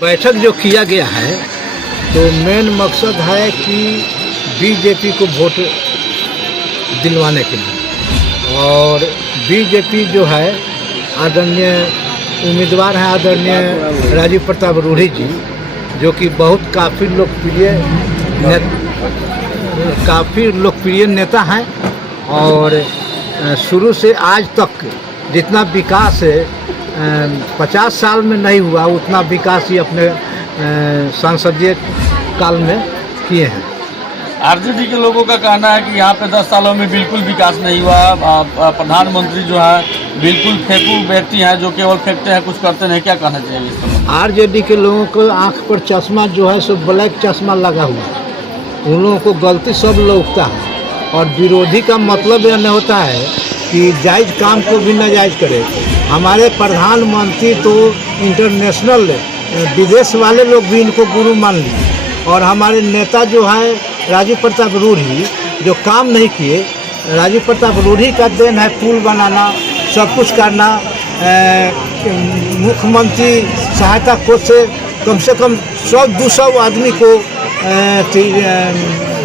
बैठक जो किया गया है तो मेन मकसद है कि बीजेपी को वोट दिलवाने के लिए, और बीजेपी जो है आदरणीय उम्मीदवार हैं आदरणीय राजीव प्रताप रूढ़ी जी, जो कि बहुत काफ़ी लोकप्रिय नेता हैं। और शुरू से आज तक जितना विकास 50 साल में नहीं हुआ उतना विकास ही अपने संसदीय काल में किए हैं। आरजेडी के लोगों का कहना है कि यहाँ पे 10 सालों में बिल्कुल विकास नहीं हुआ। प्रधानमंत्री जो है बिल्कुल फेंकू व्यक्ति हैं, जो केवल फेंकते हैं, कुछ करते नहीं। क्या कहना चाहिए इस पर? आरजेडी के लोगों को आंख पर चश्मा जो है सो ब्लैक चश्मा लगा हुआ है। उन लोगों को गलती सब लौकता है, और विरोधी का मतलब यह नहीं होता है कि जायज़ काम को भी नाजायज़ करे। हमारे प्रधानमंत्री तो इंटरनेशनल विदेश वाले लोग भी इनको गुरु मान लिए, और हमारे नेता जो है राजीव प्रताप रूढ़ी जो काम नहीं किए, राजीव प्रताप रूढ़ी का देन है पुल बनाना, सब कुछ करना। मुख्यमंत्री सहायता कोष से कम 100-200 आदमी को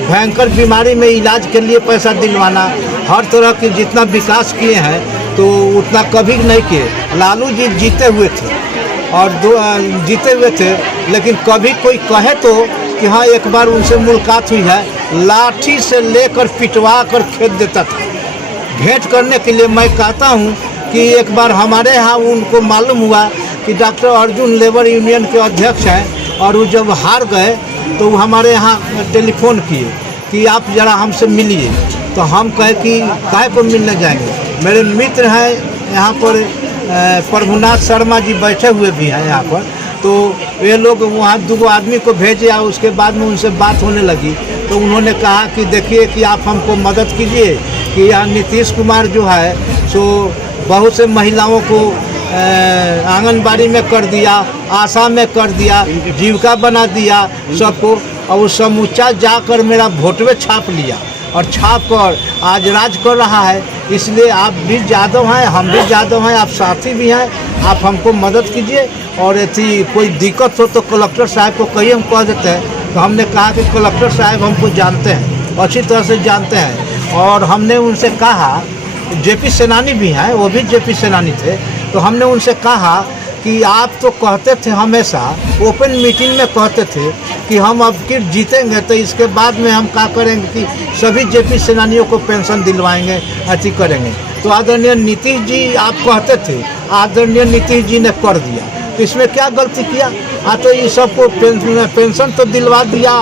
भयंकर बीमारी में इलाज के लिए पैसा दिलवाना। हर तरह के जितना विकास किए हैं तो उतना कभी नहीं किए। लालू जी जीते हुए थे और जीते हुए थे, लेकिन कभी कोई कहे तो कि हाँ एक बार उनसे मुलाकात हुई है, लाठी से लेकर पिटवा कर खेत देता था। भेंट करने के लिए मैं कहता हूँ कि एक बार हमारे यहाँ उनको मालूम हुआ कि डॉक्टर अर्जुन लेबर यूनियन के अध्यक्ष हैं, और वो जब हार गए तो वो हमारे यहाँ टेलीफोन किए कि आप ज़रा हमसे मिलिए। तो हम कहे कि काहे को मिलने जाएंगे। मेरे मित्र हैं यहाँ पर प्रभुनाथ शर्मा जी बैठे हुए भी हैं यहाँ पर, तो ये लोग वहाँ 2 आदमी को भेजे, और उसके बाद में उनसे बात होने लगी। तो उन्होंने कहा कि देखिए कि आप हमको मदद कीजिए कि यहाँ नीतीश कुमार जो है सो बहुत से महिलाओं को आंगनबाड़ी में कर दिया, आशा में कर दिया, जीविका बना दिया सबको, और वो समूचा जाकर मेरा वोटवे छाप लिया और छाप कर आज राज कर रहा है। इसलिए आप भी यादव हैं, हम भी यादव हैं, आप साथी भी हैं, आप हमको मदद कीजिए। और यदि कोई दिक्कत हो तो कलेक्टर साहब को कहीं हम कह देते हैं। तो हमने कहा कि कलेक्टर साहब हमको जानते हैं, अच्छी तरह से जानते हैं, और हमने उनसे कहा, जेपी सेनानी भी हैं, वो भी जेपी सेनानी थे, तो हमने उनसे कहा कि आप तो कहते थे हमेशा ओपन मीटिंग में कहते थे कि हम अब फिर जीतेंगे तो इसके बाद में हम क्या करेंगे कि सभी जेपी सेनानियों को पेंशन दिलवाएंगे, अति करेंगे। तो आदरणीय नीतीश जी आप कहते थे, आदरणीय नीतीश जी ने कर दिया, तो इसमें क्या गलती किया? तो ये सबको पेंशन तो दिलवा दिया,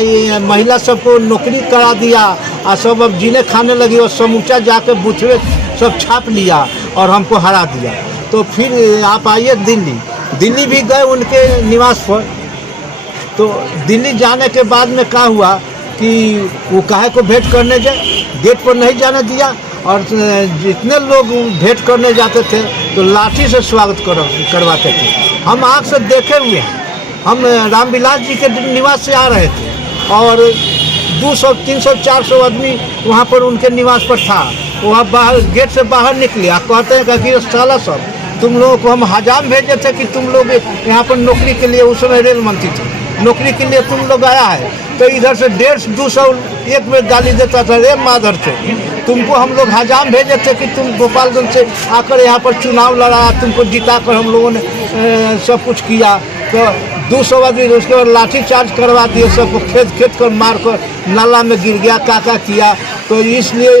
ये महिला सबको नौकरी करा दिया, सब अब जीने खाने लगी, और समूचा जाके बूथवे सब छाप लिया और हमको हरा दिया। तो फिर आप आइए दिल्ली भी गए उनके निवास पर। तो दिल्ली जाने के बाद में क्या हुआ कि वो काहे को भेंट करने जाए, गेट पर नहीं जाने दिया, और जितने लोग भेंट करने जाते थे तो लाठी से स्वागत करवाते थे। हम आँख से देखे हुए हैं। हम रामविलास जी के निवास से आ रहे थे, और 200, 300, 400 आदमी वहाँ पर उनके निवास पर था। वहाँ बाहर गेट से बाहर निकले, कहते हैं कि साला सब तुम लोगों को हम हजाम भेजे थे कि तुम लोग यहाँ पर नौकरी के लिए, उस समय रेल मंत्री थे, नौकरी के लिए तुम लोग आया है। तो इधर से 150-200 एक में गाली देता था, रे माधर से तुमको हम लोग हजाम भेजे थे कि तुम गोपालगंज से आकर यहाँ पर चुनाव लड़ा, तुमको जिताकर हम लोगों ने सब कुछ किया। तो 200 आदमी उसके बाद लाठी चार्ज करवा दिए, सबको खेत कर मार कर नाला में गिर गया, काका किया। तो इसलिए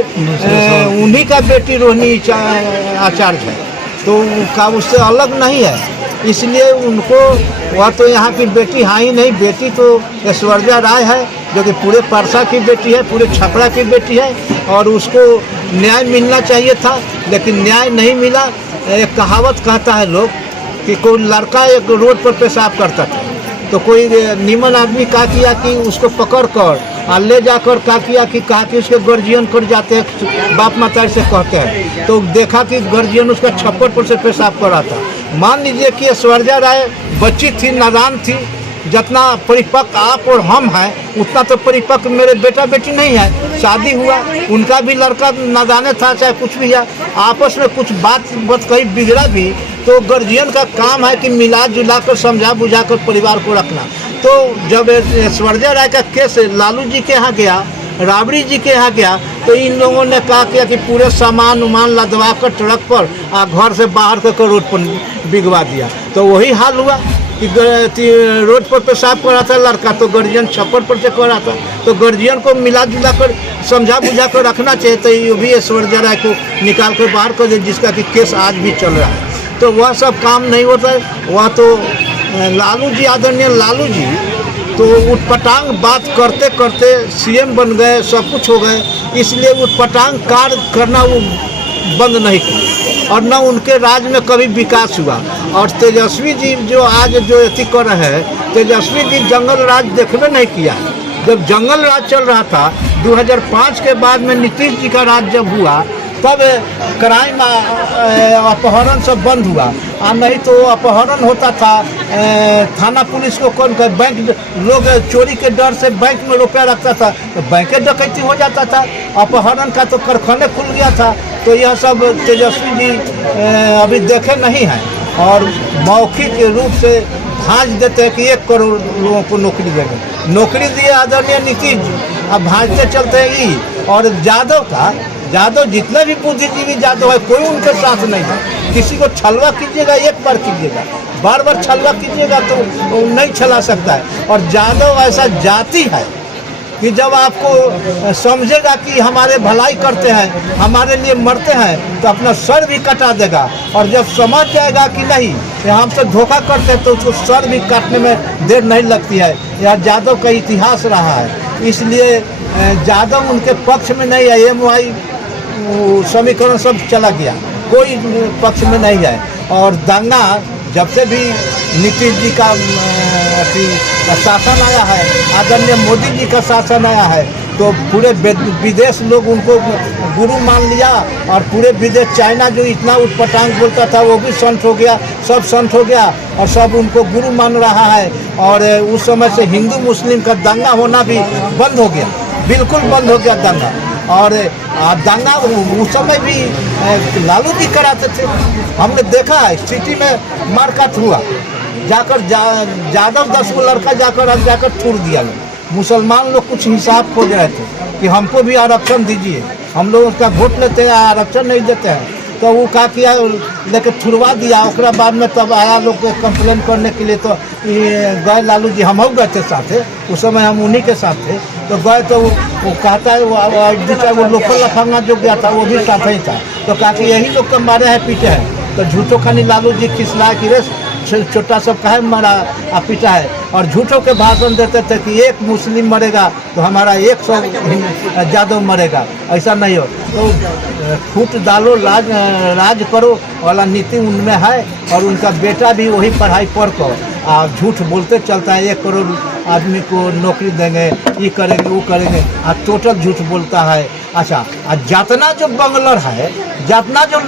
उन्हीं का बेटी रोहिणी आचार्य है, तो का उससे अलग नहीं है। इसलिए उनको, वह तो यहाँ की बेटी है ही नहीं, बेटी तो ऐश्वर्या राय है, जो कि पूरे परसा की बेटी है, पूरे छपरा की बेटी है, और उसको न्याय मिलना चाहिए था, लेकिन न्याय नहीं मिला। एक कहावत कहता है लोग कि कोई लड़का एक रोड पर पेशाब करता था, तो कोई नीमन आदमी क्या किया कि उसको पकड़ कर और ले जाकर क्या किया कि कहा कि उसके गार्जियन कर जाते हैं, बाप माता से कहते हैं, तो देखा कि गार्जियन उसका छप्पर पर से पेशाब कर रहा था। मान लीजिए कि ऐश्वर्या राय बच्ची थी, नादान थी, जितना परिपक्व आप और हम हैं उतना तो परिपक्व मेरे बेटा बेटी नहीं है। शादी हुआ, उनका भी लड़का नादाने था, चाहे कुछ भी है, आपस में कुछ बात कहीं बिगड़ा भी तो गार्जियन का काम है कि मिला जुला कर समझा बुझा कर परिवार को रखना। तो जब ऐश्वर्या राय का केस लालू जी के यहाँ गया, राबड़ी जी के यहाँ गया, तो इन लोगों ने कहा किया कि पूरे सामान उमान लदवा कर ट्रक पर घर से बाहर कर रोड पर बिगवा दिया। तो वही हाल हुआ कि रोड पर पेशाब कर रहा था लड़का, तो गार्जियन छप्पर पर से कर रहा था। तो गार्जियन को मिला जुला कर समझा बुझा कर रखना चाहिए। तो ये भी ऐश्वर्या राय को निकाल कर बाहर कर दिया, जिसका कि केस आज भी चल रहा है। तो वह सब काम नहीं होता है। वह तो लालू जी, आदरणीय लालू जी तो उटपटांग बात करते करते सीएम बन गए, सब कुछ हो गए, इसलिए उटपटांग कार्य करना वो बंद नहीं किया और न उनके राज में कभी विकास हुआ। और तेजस्वी जी जो आज जो एथी कर रहे हैं, तेजस्वी जी जंगल राज देखने नहीं किया। जब जंगल राज चल रहा था 2005 के बाद में नीतीश जी का राज जब हुआ, तब क्राइम अपहरण सब बंद हुआ। नहीं तो अपहरण होता था, थाना पुलिस को कौन कर, बैंक लोग चोरी के डर से बैंक में रुपया रखता था तो बैंक डकैती हो जाता था। अपहरण का तो कारखाने खुल गया था। तो यह सब तेजस्वी जी अभी देखे नहीं हैं और मौखिक रूप से भांज देते हैं कि 1 करोड़ लोगों को नौकरी देंगे। नौकरी दिए आदरणीय नीतीश जी, अब भांजते चलते हैं ई। और यादव जितने भी बुद्धिजीवी यादव है, कोई उनके साथ नहीं है। किसी को छलवा कीजिएगा, एक बार कीजिएगा, बार बार छलवा कीजिएगा तो वो नहीं छला सकता है। और यादव ऐसा जाति है कि जब आपको समझेगा कि हमारे भलाई करते हैं, हमारे लिए मरते हैं, तो अपना सर भी कटा देगा। और जब समझ जाएगा कि नहीं हमसे धोखा करते हैं, तो उसको सर भी काटने में देर नहीं लगती है। यह यादव का इतिहास रहा है। इसलिए यादव उनके पक्ष में नहीं है। MY समीकरण सब चला गया, कोई पक्ष में नहीं है। और दंगा जब से भी नीतीश जी का शासन आया है, आदरणीय मोदी जी का शासन आया है, तो पूरे विदेश लोग उनको गुरु मान लिया। और पूरे विदेश, चाइना जो इतना उटपटांग बोलता था वो भी संत हो गया, सब संत हो गया और सब उनको गुरु मान रहा है। और उस समय से हिंदू मुस्लिम का दंगा होना भी बंद हो गया, बिल्कुल बंद हो गया दंगा। और दंगा उस समय भी लालू जी कराते थे, हमने देखा है। सिटी में मारकाट हुआ, जाकर यादव 10 को लड़का जाकर ठूर दिया। मुसलमान लोग कुछ हिसाब खोज रहे थे कि हमको भी आरक्षण दीजिए, हम लोग उसका वोट लेते हैं, आरक्षण नहीं देते हैं। तो वो क्या किया, लेके छुड़वा दिया। उसके बाद में तब आया लोग कंप्लेन करने के लिए, तो गए लालू जी, हम हो गए थे साथ, उस समय हम उन्हीं के साथ थे। तो गए तो वो कहता है वो लोकल लफंगा जो गया था वो भी साथ ही था। तो कहा कि यही लोग तो मारे हैं पीटे हैं। तो झूठो खानी लालू जी खिसलाया कि रे छोटा सब काहे मारा पीटा है। और झूठों के भाषण देते थे कि 1 मुस्लिम मरेगा तो हमारा 100 यादव मरेगा, ऐसा नहीं हो। तो फूट डालो, राज करो वाला नीति उनमें है। और उनका बेटा भी वही पढ़ाई पढ़ कर झूठ बोलते चलता है, 1 करोड़ आदमी को नौकरी देंगे, ये करेंगे वो करेंगे, टोटल झूठ बोलता है। अच्छा, जितना जो बंगलर है, जितना जो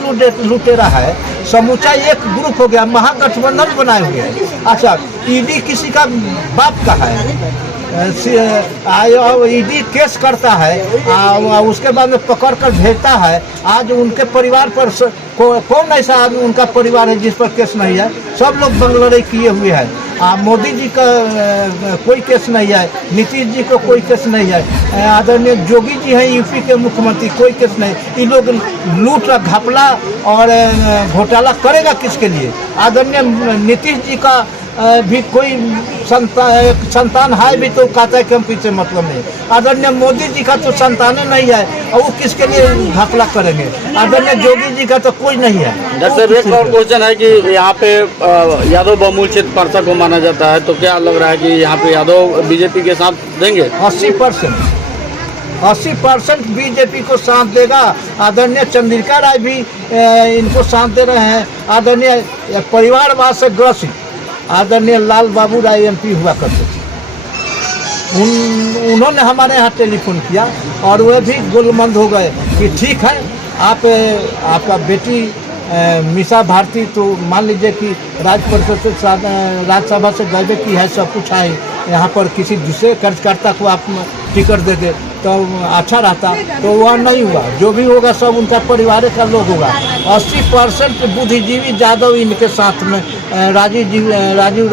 लुटेरा है, समूचा एक ग्रुप हो गया, महागठबंधन बनाए हुए हैं। अच्छा, ईडी किसी का बाप का है, ईडी केस करता है, उसके बाद में पकड़ कर भेजता है। आज उनके परिवार पर कौन ऐसा आदमी उनका परिवार है जिस पर केस नहीं है? सब लोग बंगलौर किए हुए हैं। मोदी जी का कोई केस नहीं है, नीतीश जी को कोई केस नहीं है, आदरणीय योगी जी हैं यूपी के मुख्यमंत्री, कोई केस नहीं। ये लोग लूट घपला और घोटाला करेगा किसके लिए? आदरणीय नीतीश जी का भी कोई संतान है भी तो कहता है कि हम पीछे मतलब नहीं। आदरणीय मोदी जी का तो संतान नहीं है और वो किसके लिए घपला करेंगे? आदरणीय योगी जी का तो कोई नहीं है। डॉक्टर एक और क्वेश्चन है कि यहाँ पे यादव बहुमूल्य क्षेत्र परसा को माना जाता है, तो क्या लग रहा है कि यहाँ पे यादव बीजेपी के साथ देंगे? 80% बीजेपी को साथ देगा। आदरणीय चंद्रिका राय भी इनको साथ दे रहे हैं। आदरणीय परिवारवाद से ग्रसित आदरणीय लाल बाबू राय MP हुआ करते थे, उन्होंने हमारे यहाँ टेलीफोन किया और वह भी गोलमंद हो गए कि ठीक है, आपका बेटी मीसा भारती तो मान लीजिए कि राज्यसभा से गए की है, सब कुछ है, यहाँ पर किसी दूसरे कार्यकर्ता को आप टिकट देंगे तो अच्छा रहता, तो वह नहीं हुआ। जो भी होगा सब उनका परिवार का लोग होगा। 80% बुद्धिजीवी यादव इनके साथ में राजीव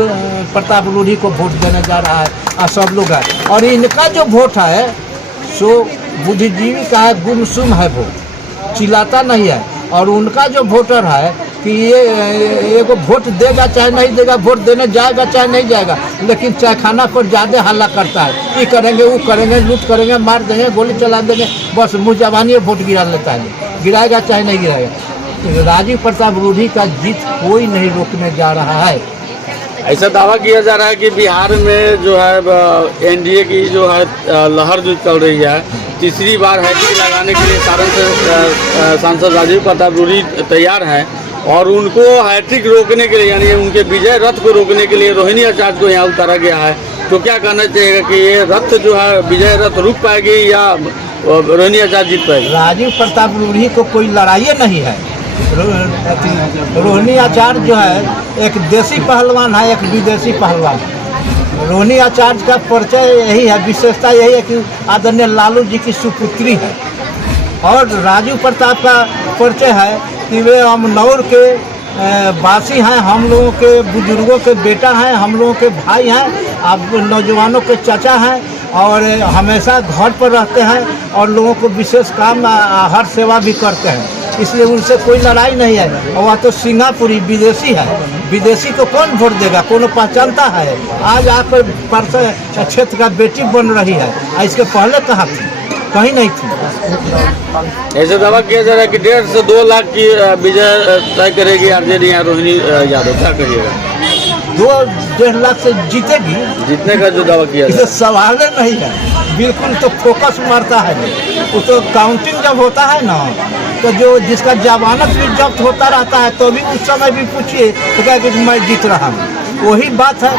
प्रताप रूढ़ी को वोट देने जा रहा है और सब लोग है। और इनका जो वोट है सो बुद्धिजीवी का है, गुमसुम है, वोट चिल्लाता नहीं है। और उनका जो वोटर है कि ये को वोट देगा चाहे नहीं देगा, वोट देने जाएगा चाहे नहीं जाएगा, लेकिन चायखाना पर ज़्यादा हल्ला करता है, ये करेंगे वो करेंगे, लूट करेंगे, मार देंगे, गोली चला देंगे, बस मुँह जबानी वोट गिरा लेता है, गिराएगा चाहे नहीं गिराएगा। राजीव प्रताप रूढ़ी का जीत कोई नहीं रोकने जा रहा है। ऐसा दावा किया जा रहा है कि बिहार में जो है एनडीए की जो है लहर जो चल रही है, तीसरी बार हैट्रिक लगाने के लिए सारण से सांसद राजीव प्रताप रूढ़ी तैयार हैं और उनको हैट्रिक रोकने के लिए यानी उनके विजय रथ को रोकने के लिए रोहिणी आचार्य को यहाँ उतारा गया है। तो क्या कहना चाहिएगा कि ये रथ जो है विजय रथ रुक पाएगी या रोहिणी आचार्य जीत पाएगी? राजीव प्रताप रूढ़ी को कोई लड़ाई नहीं है। रोहिणी आचार्य जो है एक देसी पहलवान है, एक विदेशी पहलवान है। रोहिणी आचार्य का परिचय यही है, विशेषता यही है कि आदरणीय लालू जी की सुपुत्री है। और राजीव प्रताप का परिचय है कि वे अमनौर के वासी हैं, हम लोगों के बुजुर्गों के बेटा हैं, हम लोगों के भाई हैं, अब नौजवानों के चाचा हैं और हमेशा घर पर रहते हैं और लोगों को विशेष काम हर सेवा भी करते हैं, इसलिए उनसे कोई लड़ाई नहीं है। और वह तो सिंगापुरी विदेशी है, विदेशी को कौन वोट देगा, कौन पहचानता है? आज आकर परसों क्षेत्र का बेटी बन रही है, इसके पहले कहाँ थी? कहीं नहीं थी। ऐसे दावा किया जा रहा है कि 1.5 से 2 लाख की विजय तय करेगी आरजेडी या रोहिणी यादव, क्या करिएगा? 2-1.5 लाख से जीतेगी, जीतने का जो दावा किया इसे सवाल नहीं है, बिल्कुल। तो फोकस मारता है वो तो काउंटिंग जब होता है ना, तो जो जिसका जमानत भी जब्त होता रहता है तो भी उस समय भी पूछिए तो क्या कि मैं जीत रहा हूँ, वही बात है।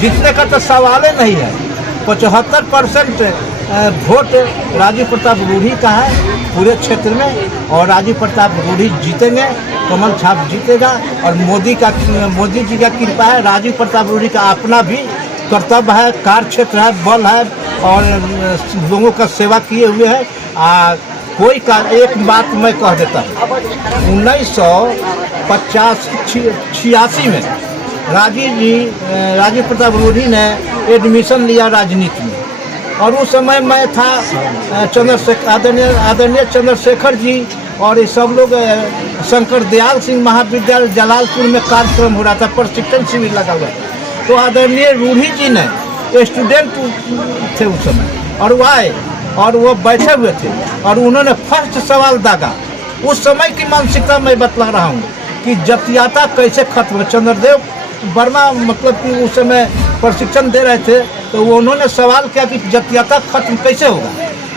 जीतने का तो सवाल ही नहीं है। 75% वोट राजीव प्रताप रूढ़ी का है पूरे क्षेत्र में और राजीव प्रताप रूढ़ी जीतेंगे, कमल छाप जीतेगा। और मोदी जी का कृपा है, राजीव प्रताप रूढ़ी का अपना भी कर्तव्य है, कार्य क्षेत्र है, बल है और लोगों का सेवा किए हुए है। कोई का एक बात मैं कह देता हूँ, 1986 में राजीव प्रताप रूढ़ी ने एडमिशन लिया राजनीति में और उस समय मैं था आदरणीय चंद्रशेखर जी और ये सब लोग शंकर दयाल सिंह महाविद्यालय जलालपुर में कार्यक्रम हो रहा था, प्रशिक्षण शिविर लगा हुआ। तो आदरणीय रूढ़ी जी ने स्टूडेंट थे उस समय और वो आए और वो बैठे हुए थे और उन्होंने फर्स्ट सवाल दागा। उस समय की मानसिकता मैं बतला रहा हूँ कि जातीयता कैसे खत्म। चंद्रदेव वर्मा मतलब कि उस समय प्रशिक्षण दे रहे थे तो वो उन्होंने सवाल किया कि जातीयता खत्म कैसे होगा।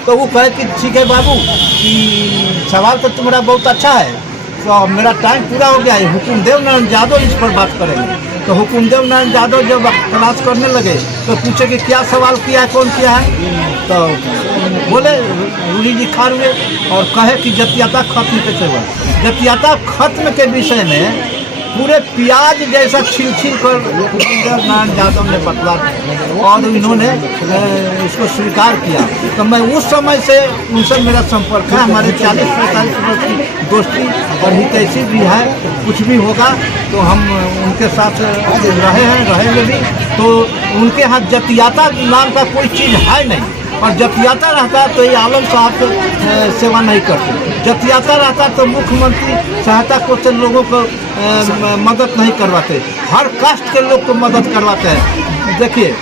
तो वो कहे कि ठीक है बाबू कि सवाल तो तुम्हारा बहुत अच्छा है, तो मेरा टाइम पूरा हो गया है, हुकुमदेव नारायण यादव इस पर बात करेंगे। तो हुकुमदेव नारायण यादव जब क्लास करने लगे तो पूछे कि क्या सवाल किया है, कौन किया है? तो बोले रूढ़ी जी खार हुए और कहे कि जातीयता खत्म कैसे हुआ। जातीयता खत्म के विषय में पूरे प्याज जैसा छिल कर हुकुमदेव नारायण यादव ने बतला और इन्होंने इसको स्वीकार किया। तो मैं उस समय से उनसे मेरा संपर्क है, हमारे 40-45 वर्ष की दोस्ती और हितैषी भी है। कुछ भी होगा तो हम उनके साथ रहे हैं, रहेंगे भी। तो उनके यहाँ जातीयता नाम का कोई चीज़ है नहीं और जातीयता रहता तो ये आलम साहब सेवा नहीं करते। जातीयता रहता तो मुख्यमंत्री सहायता कोष से लोगों को मदद नहीं करवाते, हर कास्ट के लोग को मदद करवाते हैं। देखिए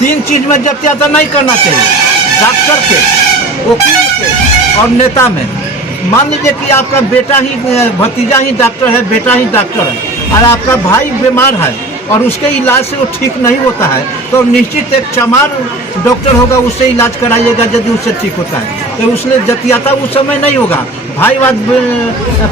3 चीज़ में जातीयता नहीं करना चाहिए, डॉक्टर के, वकील के और नेता में। मान लीजिए कि आपका बेटा ही भतीजा ही डॉक्टर है, बेटा ही डॉक्टर है और आपका भाई बीमार है और उसके इलाज से वो ठीक नहीं होता है तो निश्चित एक चमार डॉक्टर होगा, उससे इलाज कराइएगा यदि उससे ठीक होता है। तो उसने जातीयता उस समय नहीं होगा, भाईवाद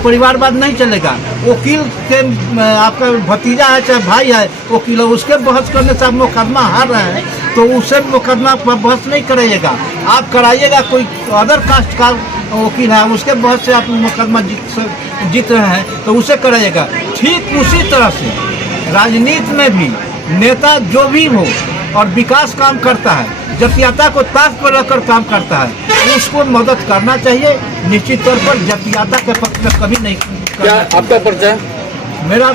परिवारवाद नहीं चलेगा। वकील के आपका भतीजा है चाहे भाई है वकील है, उसके बहस करने से आप मुकदमा हार रहे हैं तो उससे मुकदमा पर बहस नहीं कराइएगा, आप कराइएगा कोई अदर कास्ट का वकील है उसके बहस से आप मुकदमा जीत रहे हैं तो उसे कराइएगा। ठीक उसी तरह से राजनीति में भी नेता जो भी हो और विकास काम करता है जातीयता को ताक पर रखकर काम करता है, उसको मदद करना चाहिए। निश्चित तौर पर जातीयता के पक्ष में कभी नहीं क्या आपका परिचय? मेरा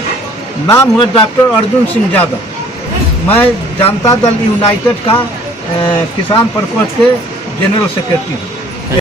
नाम हुआ डॉक्टर अर्जुन सिंह यादव। मैं जनता दल यूनाइटेड का किसान प्रकोष्ठ के जनरल सेक्रेटरी हूँ।